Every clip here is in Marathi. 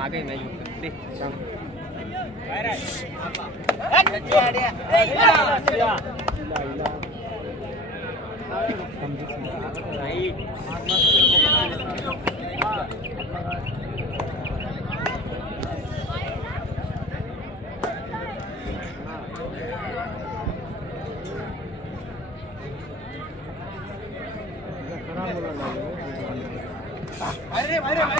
मागे नाही दे निबंध वाचून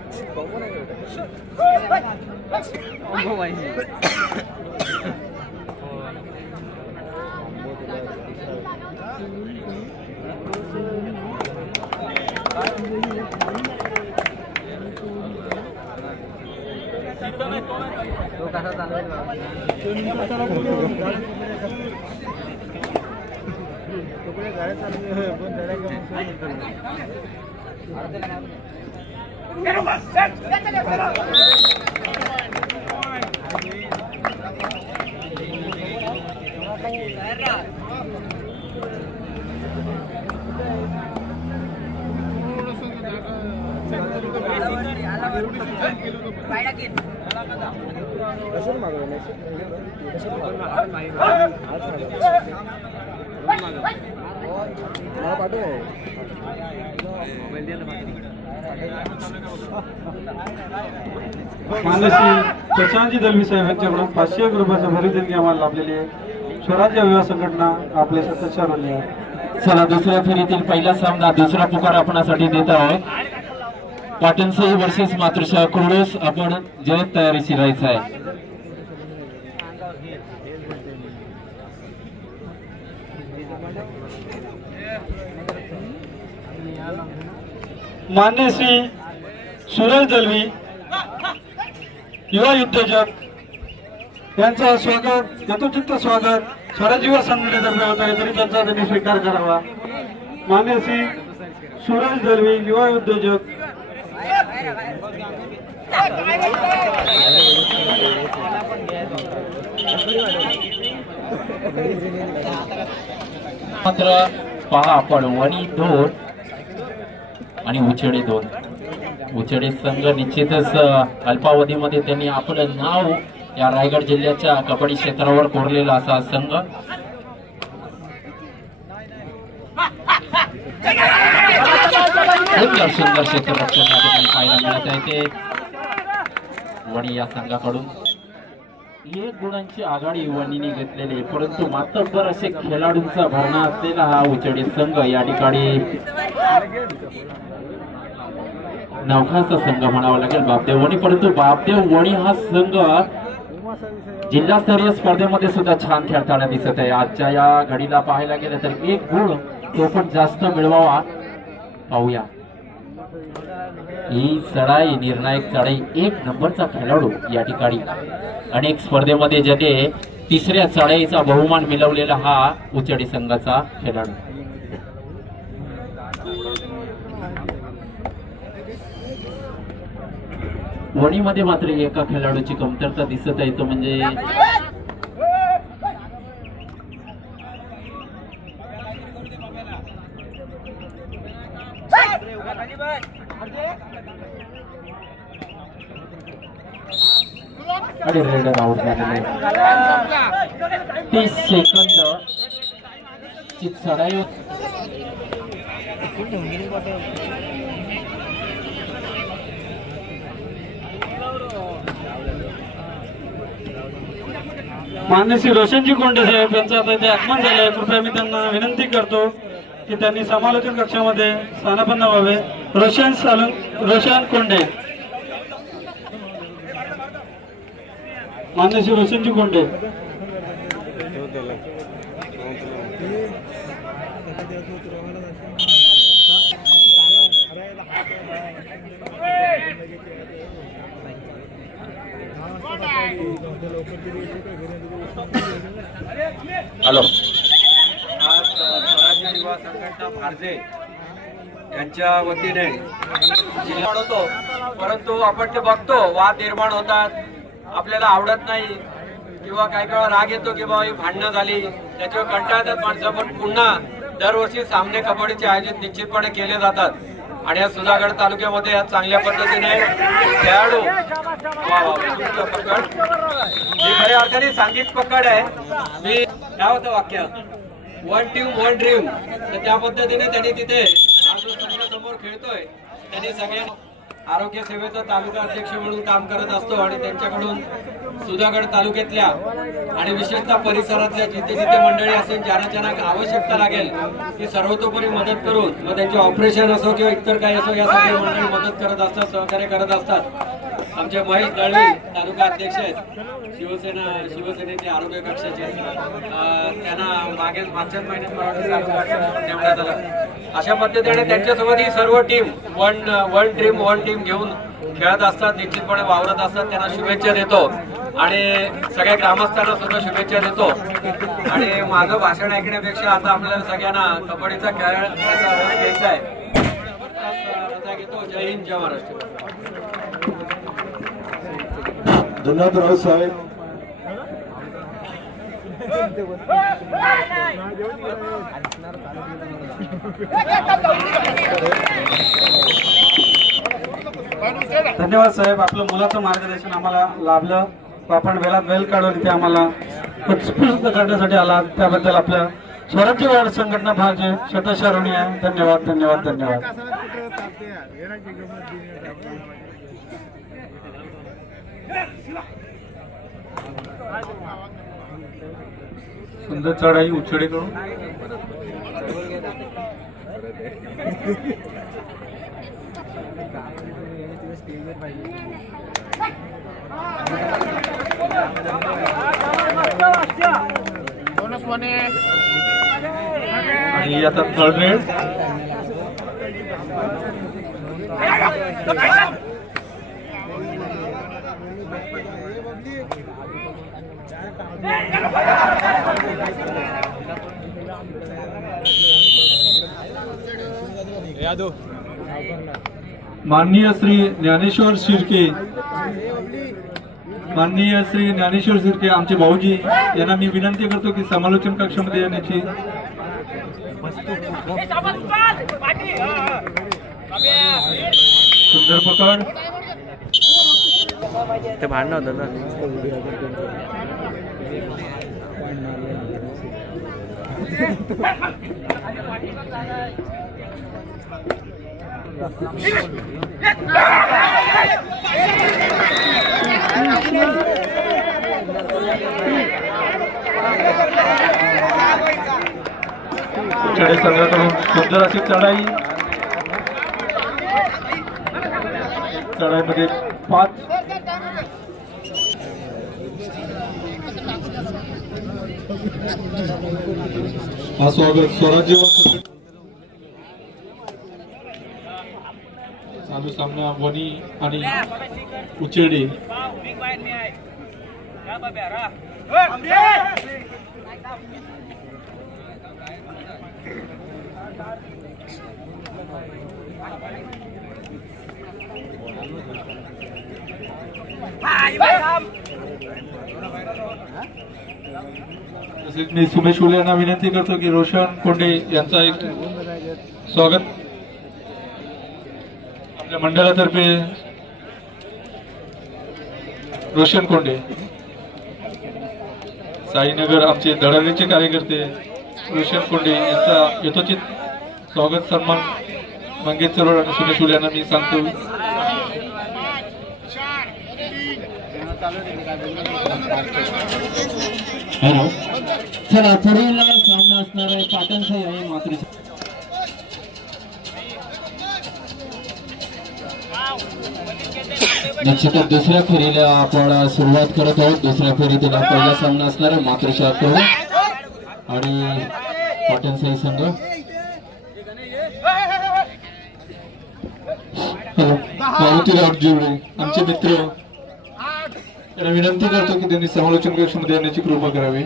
तो कसा चालू मोबाईल द्यायला मानसी प्रशांतजी दलवी साहेब यांच्याकडून पाचशे एक रुपयाचं भरी देणगी आम्हाला लाभलेली आहे. स्वराज्य विवाह संघटना आपले सतत आली आहे. चला दुसऱ्या फेरीतील पहिला सामना दुसरा पुकार आपणासाठी देत आहोत. पाटणसही वर्सेस मातृशा कुरडोस आपण जयत तयारीशी राहायचं आहे. मान्य श्री सुरेश दलवी युवा उद्योजक यांचं स्वागत यथोचित्त स्वागत स्वराज्य युवा संघटनेतर्फे होत आहे तरी त्यांचा त्यांनी स्वीकार करावा. मान्य श्री सुरेश दलवी युवा उद्योजक मात्र पहा आपण वणी दोन. आणि उचेडे दोन. उचेडे संघ निश्चितच अल्पावधीमध्ये त्यांनी आपलं नाव या रायगड जिल्ह्याच्या कबड्डी क्षेत्रावर कोरलेला असा संघ. सुंदर सुंदर क्षेत्ररक्षण या ठिकाणी पाहायला मिळत आहे ते. वणी या संघाकडून. एक गुणांची आघाडी वणीने घेतलेली आहे परंतु मातब्बर असे खेळाडूंचा भरणा असलेला हा उचडी संघ या ठिकाणी नवखाचा संघ म्हणावा लागेल. बापदेव वणी परंतु बापदेव वणी हा संघ जिल्हास्तरीय स्पर्धेमध्ये सुद्धा छान खेळताना दिसत आहे. आजच्या या घडीला पाहायला गेलं तर एक गुण तो पण जास्त मिळवावा. पाहूया. ही चढाई निर्णायक चढाई एक नंबरचा खेळाडू या ठिकाणी. अनेक स्पर्धेमध्ये ज्याने तिसऱ्या चढाईचा बहुमान मिळवलेला हा उचडी संघाचा खेळाडू. वणीमध्ये मात्र एका खेळाडूची कमतरता दिसत आहे. तो म्हणजे अरे रेडर आउट झालेले. तीस सेकंद ची चढाई मान्य श्री रोशनजी कोंडे साहेब यांचं आता इथे आगमन झालं आहे कृपया मी त्यांना विनंती करतो की त्यांनी समालोचन कक्षामध्ये स्थानापन्न व्हावे. रोशन सालन रोशन कोंडे. मान्य श्री रोशनजी कोंडे. हॅलो. आज स्वराज्य युवा संघटना भारजे यांच्या वतीने जिल्हा होतो परंतु आपण ते बघतो वाद निर्माण होतात आपल्याला आवडत नाही किंवा काही वेळा राग येतो की बाबा ही भांडणं झाली त्याच्यावर कंटाळतात माणसं. पण पुन्हा दरवर्षी सामने कबड्डीचे आयोजन निश्चितपणे केले जातात. आणि या सुधागड तालुक्यामध्ये या चांगल्या पद्धतीने खेळाडू पकड. मी खऱ्या अर्थाने सांघिक पकड आहे. मी काय होतं वाक्य. वन टीम वन ड्रीम तर त्या पद्धतीने त्यांनी तिथे समोर खेळतोय. त्यांनी सगळ्या आरोग्य सेवेचा तालुका अध्यक्ष म्हणून काम करत असतो आणि त्यांच्याकडून सुधागड तालुक्यातल्या आणि विशेषतः परिसरातल्या जिथे जिथे मंडळी असेल ज्यांना ज्यांना आवश्यकता लागेल ती सर्वतोपरी मदत करून मग त्यांचे ऑपरेशन असो किंवा इतर काही असो या सगळ्या मंडळी मदत करत असतात सहकार्य करत असतात. आमचे महेश दळवी तालुका अध्यक्ष आहेत. शिवसेना शिवसेनेचे आरोग्य कक्षाचे त्यांना मागे मागच्याच महिन्यात वाटतं नेमण्यात आलं. अशा पद्धतीने त्यांच्यासोबत ही सर्व team one one team one team घेऊन खेळत असतात निश्चितपणे वावरत असतात. त्यांना शुभेच्छा देतो. आणि सगळ्या ग्रामस्थांना सुद्धा शुभेच्छा देतो. आणि माझं भाषण ऐकण्यापेक्षा आता आपल्याला सगळ्यांना कबड्डीचा खेळ घ्यायचा आहे. घेतो. जय हिंद जय महाराष्ट्र. धन्यवाद राव साहेब. धन्यवाद साहेब. आपलं मुलाचं मार्गदर्शन आम्हाला लाभलं. आपण वेळात वेल काढून इथे आम्हाला उत्स्फूर्त करण्यासाठी आला. त्याबद्दल आपल्या स्वराज्य वाढ संघटना भारतीय शतशा आहे. धन्यवाद धन्यवाद धन्यवाद. सुंदर चढाई उचडे करून. आणि आता तळमेळ माननीय श्री ज्ञानेश्वर शिर्के. माननीय श्री ज्ञानेश्वर शिर्के आमचे भाऊजी यांना मी विनंती करतो की समालोचन कक्षामध्ये येण्याची. सुंदर पकड. ते भांडणं होतं ना. चढे संघाकडून सुंदर अशी चढाई. चढाईमध्ये पाच. हा स्वागत स्वराज्य व संघट- चालू सामना वनी आणि उचेडे तसेच मी सुमेश उले यांना विनंती करतो की रोशन कोंडे यांचा एक स्वागत. आपल्या मंडळातर्फे रोशन कोंडे साईनगर आमचे धडाडीचे कार्यकर्ते रोशन कोंडे यांचा यथोचित स्वागत सन्मान. मंगेश चरोड आणि सुमेश उले यांना मी सांगतो. हॅलो चला पुढील सामना असणार आहे पाटणचा आहे मातृ निश्चितच दुसऱ्या फेरीला आपण सुरुवात करत आहोत. दुसऱ्या फेरीतील पहिला सामना असणार आहे मातृशाकडून आणि पाटण साई संघ. हॅलो मारुतीराव जिवळे आमचे मित्र. त्यांना विनंती करतो की त्यांनी समालोचन कक्षामध्ये येण्याची कृपा करावी.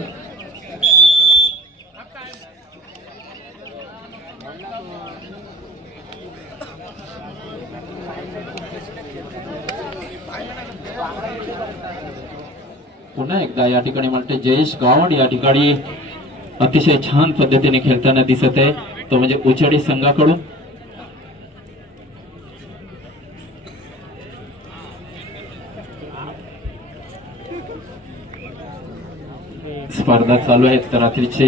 पुन्हा एकदा या ठिकाणी म्हणते जयेश गावड या ठिकाणी अतिशय छान पद्धतीने खेळताना दिसत आहे. तो म्हणजे उचडी संघाकडून. स्पर्धा चालू आहेत. तर रात्रीचे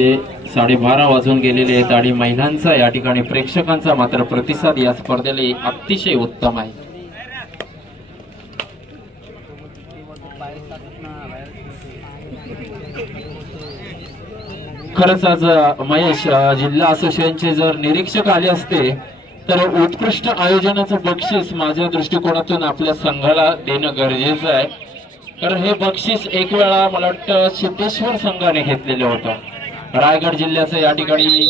साडेबारा वाजून गेलेले आहेत आणि महिलांचा या ठिकाणी प्रेक्षकांचा मात्र प्रतिसाद या स्पर्धेला अतिशय उत्तम आहे. खरंच आज महेश जिल्हा असोसिएशनचे जर निरीक्षक आले असते तर उत्कृष्ट आयोजनाचं बक्षीस माझ्या दृष्टिकोनातून आपल्या संघाला देणं गरजेचं आहे. कारण हे बक्षीस एक वेळा मला वाटतं सिद्धेश्वर संघाने घेतलेलं होतं. रायगड जिल्ह्याचं या ठिकाणी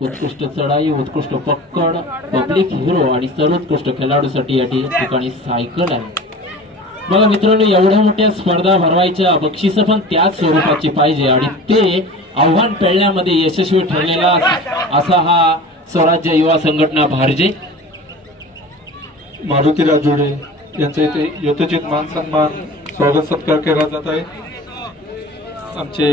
उत्कृष्ट चढाई उत्कृष्ट पक्कड पब्लिक हिरो आणि सर्वोत्कृष्ट खेळाडूसाठी या ठिकाणी सायकल आहे. बघा मित्रांनो एवढ्या मोठ्या स्पर्धा भरवायच्या बक्षिस पण त्याच स्वरूपाची पाहिजे आणि ते आव्हान पेळण्यामध्ये यशस्वी ठरलेला असा हा स्वराज्य युवा संघटना भारजे. मारुतीराव जोडे यांचा इथे यथोचित मान सन्मान स्वागत सत्कार केला जात आहे. आमचे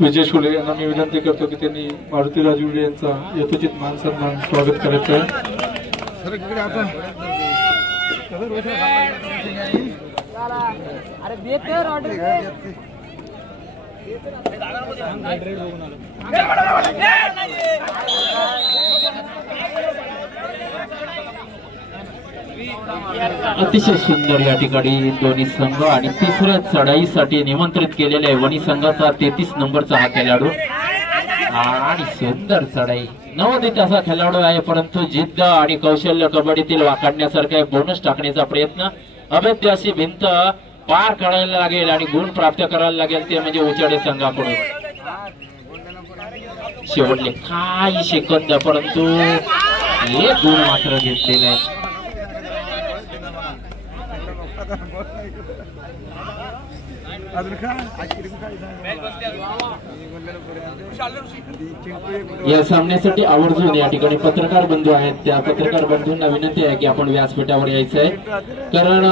विजय शुले यांना मी विनंती करतो की त्यांनी मारुतीराव जोडे यांचा यथोचित मान सन्मान स्वागत करायचं आहे अरे दे तर ऑर्डर दे अतिशय सुंदर या ठिकाणी दोन्ही संघ आणि तिसऱ्या चढाईसाठी निमंत्रित केलेले आहे वणी संघाचा तेहतीस नंबरचा हा खेळाडू. आणि सुंदर चढाई. नवोदित असा खेळाडू आहे परंतु जिद्द आणि कौशल्य कबड्डीतील वाकाडण्यासारखा एक बोनस टाकण्याचा प्रयत्न. अभेद्य अशी भिंत पार करायला लागेल आणि गुण प्राप्त करायला लागेल ते म्हणजे उचाडे संघाकडून. शेवटले काही सेकंद परंतु एक गुण मात्र घेतलेले. आहे या सामन्यासाठी आवर्जून या ठिकाणी पत्रकार बंधू आहेत. त्या पत्रकार बंधूंना विनंती आहे की आपण व्यासपीठावर यायचं आहे. कारण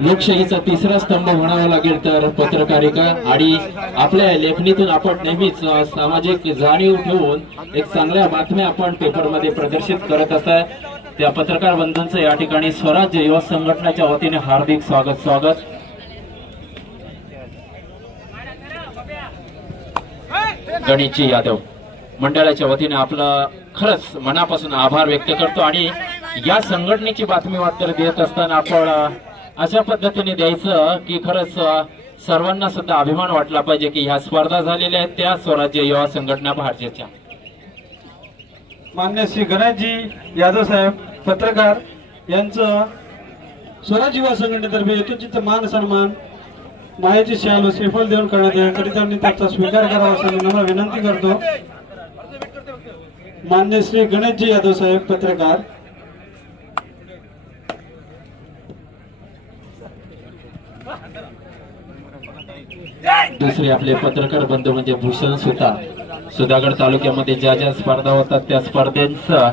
लोकशाहीचा तिसरा स्तंभ म्हणावा लागेल तर पत्रकारिता आणि आपल्या लेखणीतून आपण नेहमीच सामाजिक जाणीव ठेवून एक चांगल्या बातम्या आपण पेपरमध्ये प्रदर्शित करत असतात त्या पत्रकार बंधूंचं या ठिकाणी स्वराज्य युवा संघटनेच्या वतीने हार्दिक स्वागत स्वागत. गणेशजी यादव मंडळाच्या वतीने आपलं खरंच मनापासून आभार व्यक्त करतो आणि या संघटनेची बातमी मात्र देत असताना आपण अशा पद्धतीने द्यायचं की खरंच सर्वांना सुद्धा अभिमान वाटला पाहिजे की ह्या स्पर्धा झालेल्या आहेत त्या स्वराज्य युवा संघटना भारतीच्या मान्य श्री गणेशजी यादव साहेब पत्रकार यांचं स्वराज युवा संघटनेतर्फे यथोचित मान सन्मान मायाची शाल व श्रीफल देऊन करण्यात येईल त्यांनी त्याचा स्वीकार करावा असं मी नम्र विनंती करतो. मान्य श्री गणेशजी यादव साहेब पत्रकार. दुसरे आपले पत्रकार बंधू म्हणजे भूषण सुतार. सुधागड तालुक्यामध्ये ज्या ज्या स्पर्धा होतात त्या स्पर्धेचं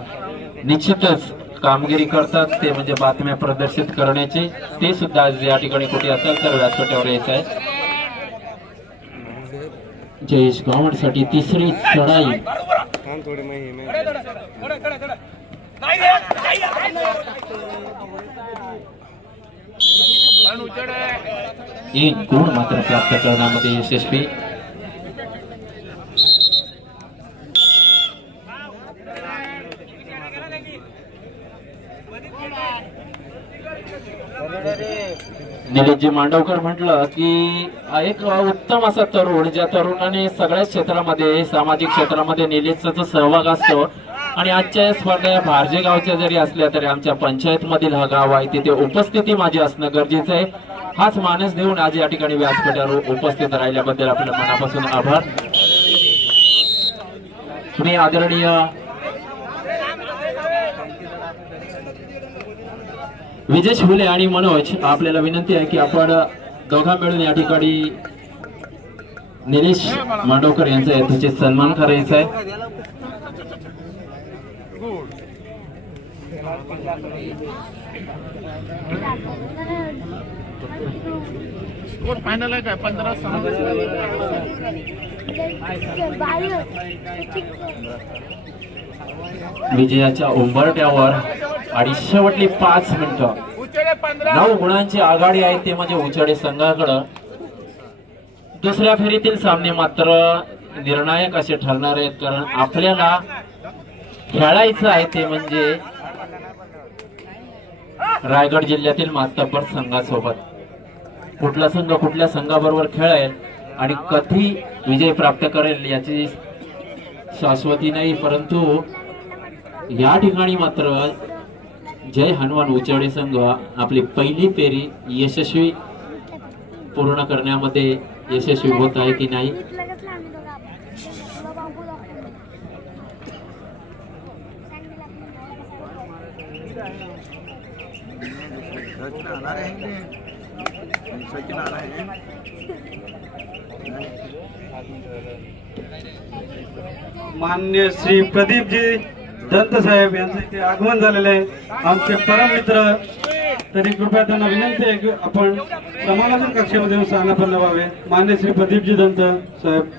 निश्चितच कामगिरी करतात. ते म्हणजे बातम्या प्रदर्शित करण्याचे. ते सुद्धा आज या ठिकाणी कुठे असेल तर व्यासपीठावर यायचं आहे. जयेश गावडसाठी तिसरी चढाई. एक गुण मात्र प्राप्त करण्यामध्ये यशस्वी. निलेशजी मांडवकर म्हटलं की एक उत्तम असा तरुण ज्या तरुणाने सगळ्याच क्षेत्रामध्ये सामाजिक क्षेत्रामध्ये निलेशचा सहभाग असतो आणि आजच्या या स्पर्धा भारजे गावच्या जरी असल्या तरी आमच्या पंचायत मधील हा गाव आहे तिथे उपस्थिती माझी असणं गरजेचं आहे. हाच मानस देऊन आज या ठिकाणी व्यासपीठावर उपस्थित राहिल्याबद्दल आपल्या मनापासून आभार. मी आदरणीय विजय फुले आणि मनोज आपल्याला विनंती आहे की आपण दोघा मिळून या ठिकाणी निलेश मांडवकर यांचा यथोचित सन्मान करायचा आहे. फायनल आहे काय? पंधरा विजयाच्या उंबरट्यावर आणि शेवटली पाच मिनिटं. नऊ गुणांची आघाडी आहे ते म्हणजे उचाडे संघाकडं. दुसऱ्या फेरीतील सामने मात्र निर्णायक असे ठरणार आहेत कारण आपल्याला खेळायचं आहे ते म्हणजे रायगड जिल्ह्यातील मातब्बर संघासोबत. कुठला संघ कुठल्या संघाबरोबर खेळेल आणि कधी विजय प्राप्त करेल याची शाश्वती नाही परंतु या ठिकाणी मात्र जय हनुमान उचाडे संघ आपली पहिली फेरी यशस्वी पूर्ण करण्यामध्ये यशस्वी होत आहे की नाही? मान्य श्री प्रदीपजी दंत साहेब यांचं इथे आगमन झालेलं आहे. आमचे परम मित्र तरी कृपया त्यांना विनंती आहे की आपण समालोचन कक्षामध्ये येऊन स्थानापन्न व्हावे मान्य श्री प्रदीपजी दंत साहेब.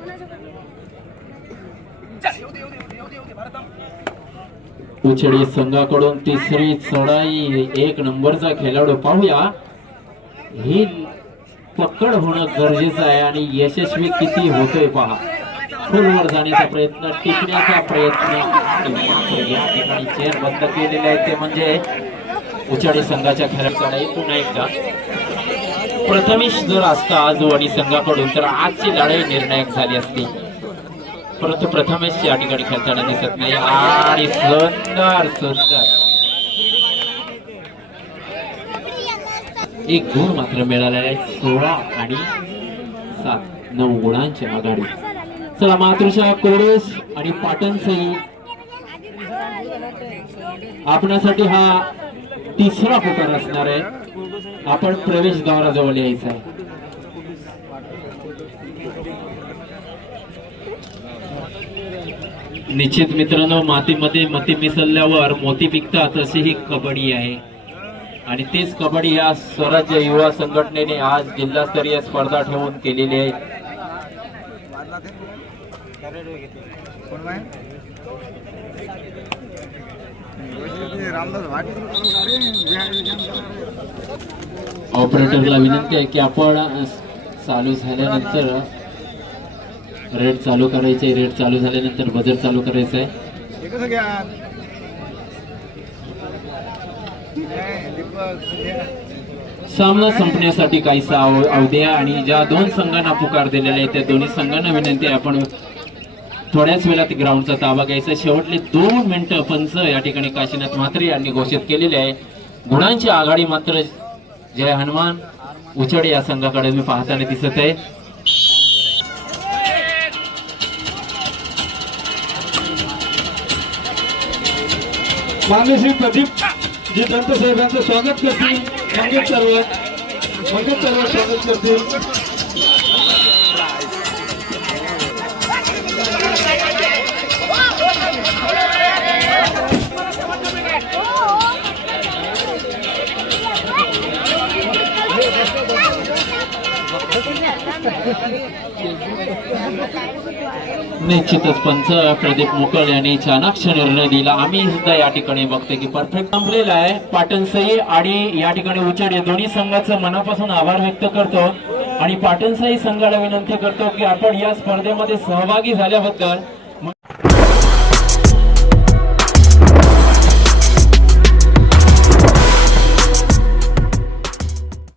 उचडी संघाकडून तिसरी चढाई एक नंबरचा खेळाडू पाहूया. ही पकड होणं गरजेचं आहे आणि यशस्वी किती होतोय पहा. खोलवर जाण्याचा प्रयत्न टिकण्याचा प्रयत्न या ठिकाणी चेअर बंद केलेले आहे ते म्हणजे उचाडी संघाच्या खेळाडू पुन्हा एकदा. प्रथमेश जर असता आज वणी संघाकडून तर आजची लढाई निर्णायक झाली असती. परंतु प्रथमेश या ठिकाणी खेळताना दिसत नाही. आणि सुंदर सुंदर. एक गुण मात्र मिळालेला आहे. सोळा आणि सात नऊ गुणांची आघाडी. चला मातृशा कोरेस आणि पाटण सई. आपणासाठी हा तिसरा पुकार असणार आहे. आपण प्रवेशद्वाराजवळ यायचं आहे. निश्चित मित्रांनो मातीमध्ये मती मिसळल्यावर मोती पिकतात अशी ही कबड्डी आहे. आणि तेच कबड्डी या स्वराज्य युवा संघटनेने आज जिल्हास्तरीय स्पर्धा ठेवून केलेली आहे. ऑपरेटरला विनंती आहे की आपण चालू झाल्यानंतर रेड चालू करायचे रेड चालू झाल्यानंतर बजर चालू करायचं आहे. सामना संपण्यासाठी काहीसा अव- अवध्या आणि ज्या दोन संघांना पुकार दिलेला आहे त्या दोन्ही संघांना विनंती आहे आपण थोड्याच वेळात ग्राउंडचा ताबा घ्यायचा. शेवटले दोन मिनिटं पंच या ठिकाणी काशीनाथ म्हात्रे यांनी घोषित केलेले आहे. गुणांची आघाडी मात्र जय हनुमान उचड या संघाकडे मी पाहताना दिसत आहे. मानसी प्रदीप जी दंत साहेबांचं स्वागत करतील. मंगेश सर्व मंगेश सर्व स्वागत करतील. निश्चितच पंच प्रदीप मुकळ यांनी चाणाक्ष निर्णय दिला. आम्ही सुद्धा या ठिकाणी बघतोय की परफेक्ट संपलेला आहे. पाटणसाई आणि या ठिकाणी उचड या दोन्ही संघाचं मनापासून आभार व्यक्त करतो आणि पाटणसाई संघाला विनंती करतो की आपण या स्पर्धेमध्ये सहभागी झाल्याबद्दल